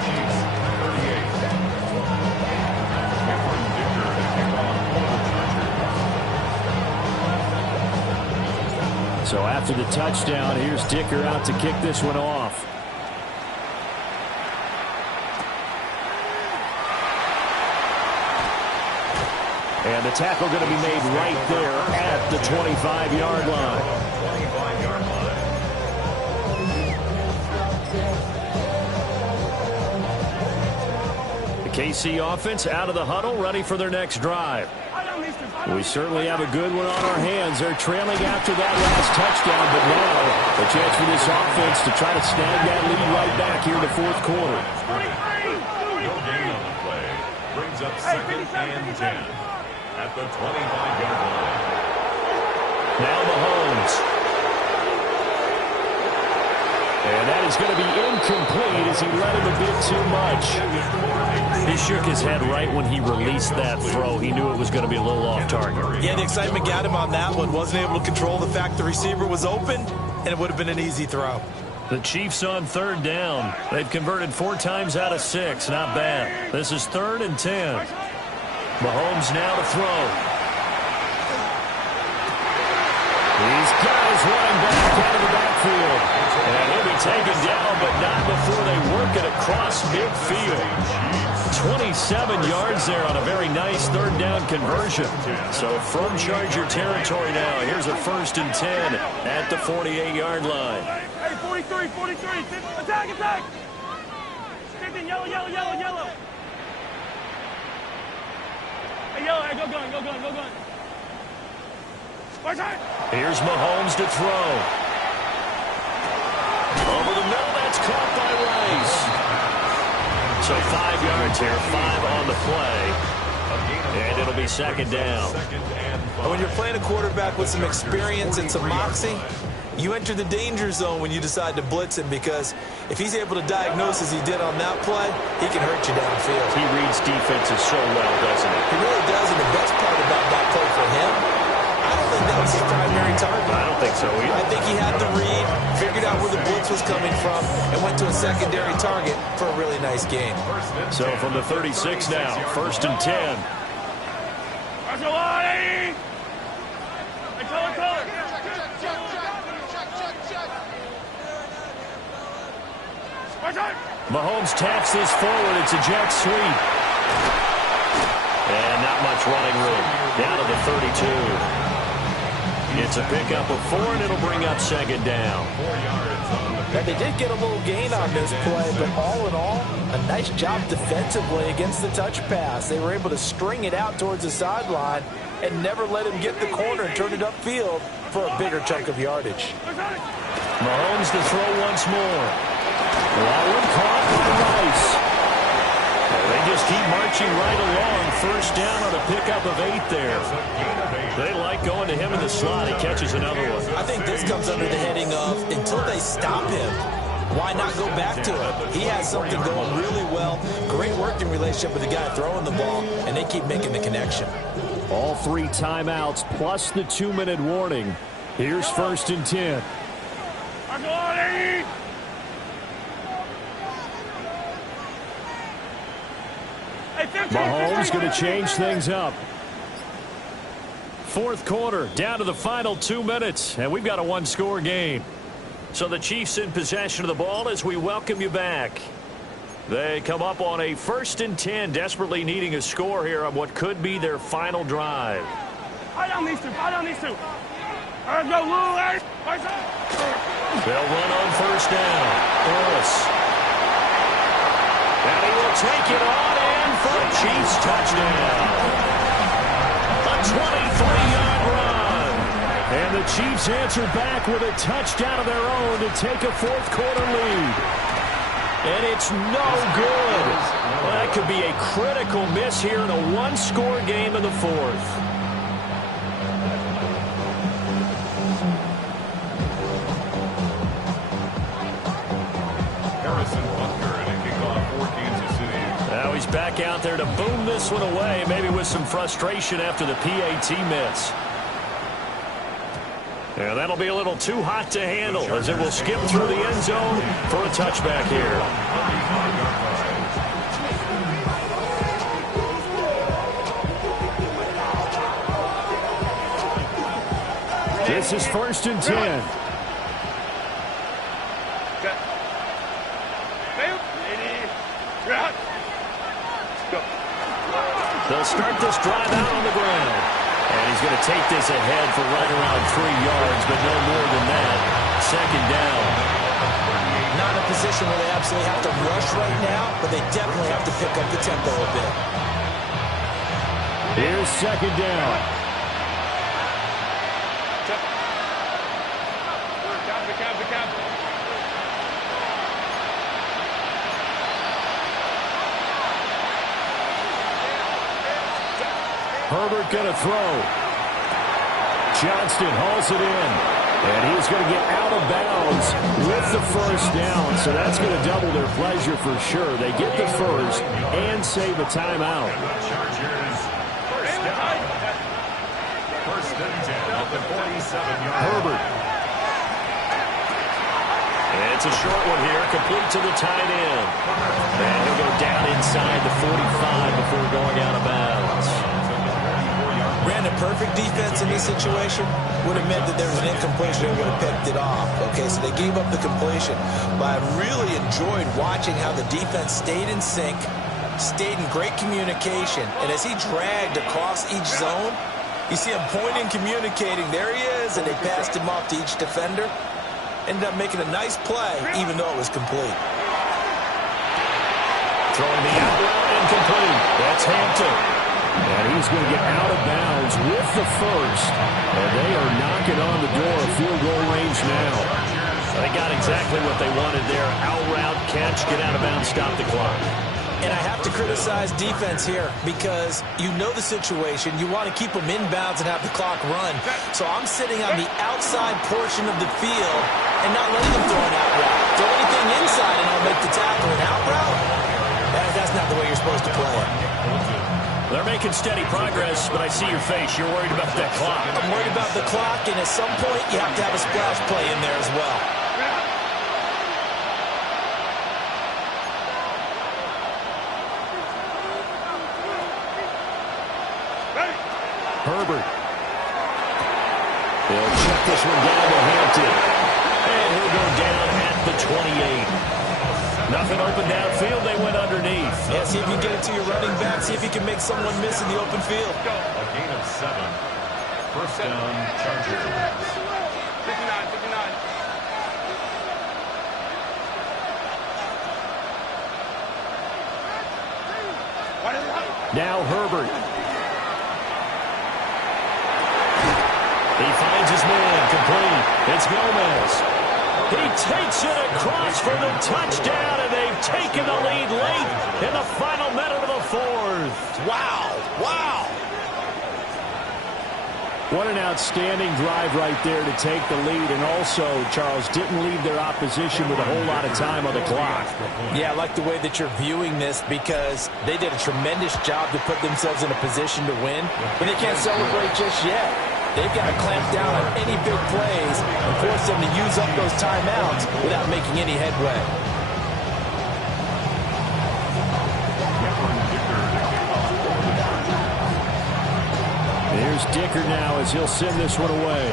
Chiefs 38. Cameron Dicker to kick off for the Chargers. So after the touchdown, here's Dicker out to kick this one off. And the tackle going to be made right there at the 25-yard line. 25-yard line. The KC offense out of the huddle, ready for their next drive. We certainly have a good one on our hands. They're trailing after that last touchdown, but now a chance for this offense to try to snag that lead right back here in the fourth quarter. No gain on the play. Brings up 2nd and 10. At the 25-yard line. Now Mahomes. And that is going to be incomplete as he let him a bit too much. He shook his head right when he released that throw. He knew it was going to be a little off target. Yeah, the excitement got him on that one. Wasn't able to control the fact the receiver was open, and it would have been an easy throw. The Chiefs on third down. They've converted 4 times out of 6. Not bad. This is 3rd and 10. Mahomes now to throw. He's got his running back out of the backfield. And he'll be taken down, but not before they work it across midfield. 27 yards there on a very nice 3rd down conversion. So from Charger territory now, here's a 1st and 10 at the 48-yard line. Hey, 43, 43. Attack, attack. 15, yellow, yellow, yellow, yellow. Hey, yellow, hey, go gun, go gun, go gun. Here's Mahomes to throw. Over the middle, that's caught by Rice. So 5 yards here, 5 on the play. And it'll be 2nd down. And when you're playing a quarterback with some experience and some moxie, you enter the danger zone when you decide to blitz him, because if he's able to diagnose as he did on that play, he can hurt you downfield. He reads defenses so well, doesn't he? He really does, and the best part about that play for him, I don't think that was his primary target. I don't think so either. I think he had the read, figured out where the blitz was coming from, and went to a secondary target for a really nice game. So from the 36 now, 1st and 10. Mahomes taps this forward. It's a jet sweep. And not much running room. Down to the 32. It's a pickup of 4, and it'll bring up 2nd down. Now, they did get a little gain on this play, but all in all, a nice job defensively against the touch pass. They were able to string it out towards the sideline and never let him get the corner and turn it upfield for a bigger chunk of yardage. Mahomes to throw once more. One caught by Rice. They just keep marching right along. 1st down on a pickup of 8 there. They like going to him in the slot. He catches another one. I think this comes under the heading of, until they stop him, why not go back to it? He has something going really well. Great working relationship with the guy throwing the ball, and they keep making the connection. All 3 timeouts plus the 2-minute warning. Here's 1st and 10. Mahomes going to change things up. 4th quarter, down to the final 2 minutes, and we've got a 1-score game. So the Chiefs in possession of the ball as we welcome you back. They come up on a 1st and 10, desperately needing a score here on what could be their final drive. Fight on these two, fight on these two. Let's go, Lou. They'll run on 1st down. Willis. And he will take it on in for a Chiefs touchdown. A 23-yard run. And the Chiefs answer back with a touchdown of their own to take a 4th quarter lead. And it's no good. Well, that could be a critical miss here in a 1-score game in the 4th. Now he's back out there to boom this one away, maybe with some frustration after the PAT miss. And that'll be a little too hot to handle as it will skip through the end zone for a touchback here. This is 1st and 10. They'll start this drive out on the ground. And he's going to take this ahead for right around 3 yards, but no more than that. 2nd down. Not in a position where they absolutely have to rush right now, but they definitely have to pick up the tempo a bit. Here's 2nd down. Herbert going to throw. Johnston hauls it in. And he's going to get out of bounds with the 1st down. So that's going to double their pleasure for sure. They get the 1st and save a timeout. Herbert. It's a short one here, complete to the tight end. And he'll go down inside the 45 before going out of bounds. Brandon, perfect defense in this situation would have meant that there was an incompletion. They would have picked it off. Okay, so they gave up the completion. But I really enjoyed watching how the defense stayed in sync, stayed in great communication. And as he dragged across each zone, you see him pointing, communicating. There he is, and they passed him off to each defender. Ended up making a nice play, even though it was complete. Throwing the out route incomplete. That's Hampton. And he's going to get out of bounds with the first. And they are knocking on the door of field goal range now. They got exactly what they wanted there. Out route, catch, get out of bounds, stop the clock. And I have to criticize defense here because you know the situation. You want to keep them inbounds and have the clock run. So I'm sitting on the outside portion of the field and not letting them throw an out route. Throw anything inside and I'll make the tackle. An out route? That's not the way you're supposed to play it. They're making steady progress, but I see your face. You're worried about that clock. I'm worried about the clock, and at some point you have to have a splash play in there as well. Herbert. He'll check this one down to Hampton. And he'll go down at the 28. Nothing open downfield. They went underneath. Yeah, see if you can get it to your running back. See if you can make someone miss in the open field. A gain of 7. First down, Chargers. 59. Now Herbert. He finds his man, complete. It's Gomez. He takes it across for the touchdown, and they've taken the lead late in the final minute of the fourth. Wow. What an outstanding drive right there to take the lead, and also, Charles, didn't leave their opposition with a whole lot of time on the clock. Yeah, I like the way that you're viewing this because they did a tremendous job to put themselves in a position to win, but they can't celebrate just yet. They've got to clamp down on any big plays and force them to use up those timeouts without making any headway. Here's Dicker now as he'll send this one away.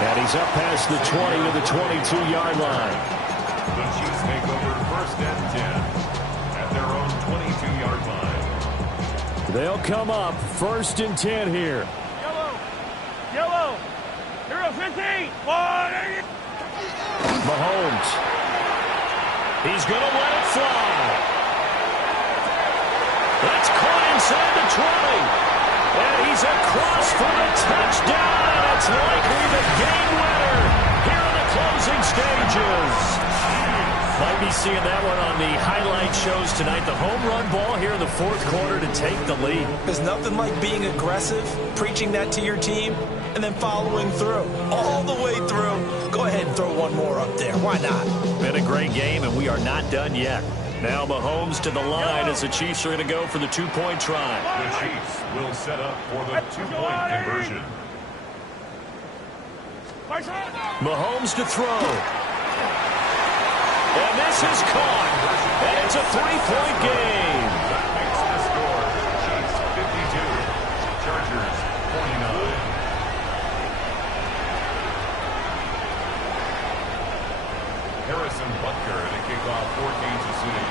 And he's up past the 20 to the 22-yard line. The Chiefs take over first and 10 at their own 22-yard line. They'll come up first and 10 here. Yellow. Hero 15. Mahomes. He's going to let it fly. That's caught inside the 20. And he's across for the touchdown. And it's likely the game winner here in the closing stages. Might be seeing that one on the highlight shows tonight. The home run ball here in the fourth quarter to take the lead. There's nothing like being aggressive, preaching that to your team, and then following through. All the way through. Go ahead and throw one more up there. Why not? Been a great game, and we are not done yet. Now Mahomes to the line as the Chiefs are going to go for the two-point try. The Chiefs will set up for the two-point conversion. Mahomes to throw. And this is caught. And it's a three-point game. That makes the score Chiefs 52, Chargers 49. Harrison Butker to kick off for Kansas City.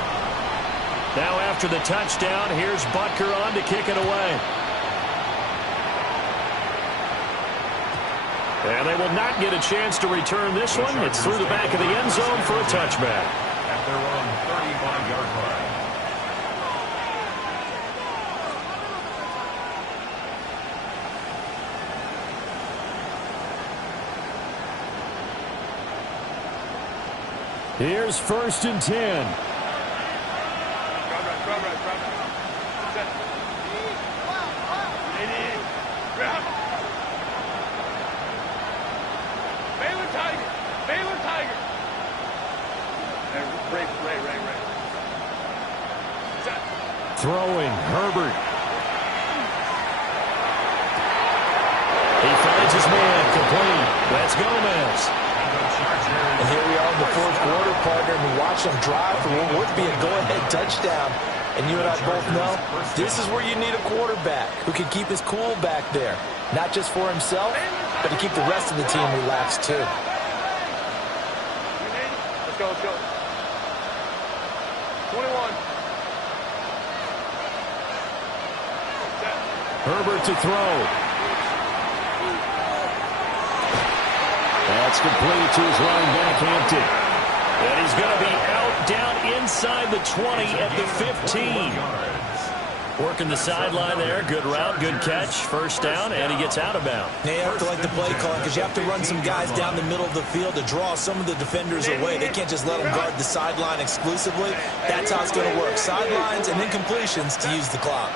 Now after the touchdown, here's Butker on to kick it away. And they will not get a chance to return this one. It's through the back of the end zone for a touchback. At their own 35-yard line. Here's first and 10. Baylor Tiger. Ray. Throwing, Herbert. finds his man complete. That's Gomez. And here we are in the fourth quarter, partner, and watch them drive for what would be a go-ahead touchdown. And you and I both know this is where you need a quarterback who can keep his cool back there. Not just for himself, but to keep the rest of the team relaxed too. Let's go, let's go. 21. Herbert to throw. That's complete to his running back, Hampton. And he's going to be out down inside the 20 at the 15. Working the sideline there. Good route, good catch. First down, and he gets out of bounds. Now you have to like the play calling because you have to run some guys down the middle of the field to draw some of the defenders away. They can't just let them guard the sideline exclusively. That's how it's going to work. Sidelines and then completions to use the clock.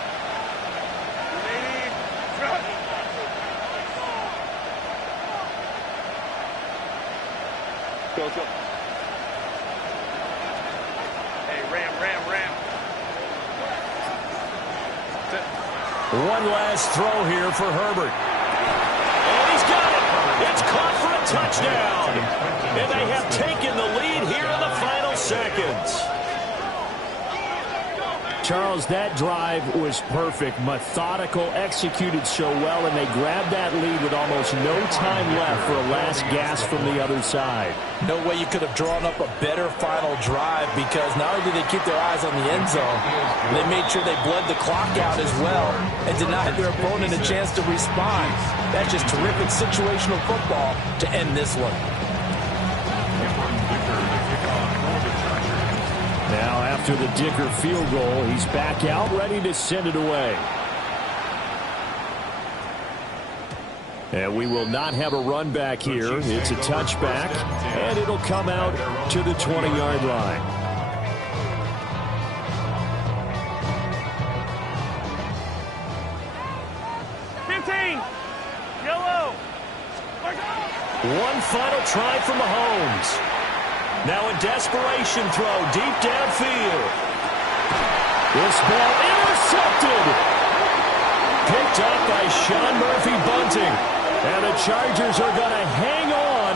Go. Hey, ram. One last throw here for Herbert. And he's got it. It's caught for a touchdown. And they have taken the lead here in the final seconds. Charles, that drive was perfect, methodical, executed so well, and they grabbed that lead with almost no time left for a last gasp from the other side. No way you could have drawn up a better final drive because not only did they keep their eyes on the end zone, they made sure they bled the clock out as well and denied their opponent a chance to respond. That's just terrific situational football to end this one. Now, after the Dicker field goal, he's back out, ready to send it away. And we will not have a run back here. It's a touchback, and it'll come out to the 20-yard line. Yellow. One final try from Mahomes. Now a desperation throw deep downfield. This ball intercepted. Picked up by Sean Murphy-Bunting. And the Chargers are going to hang on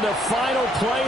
the final play.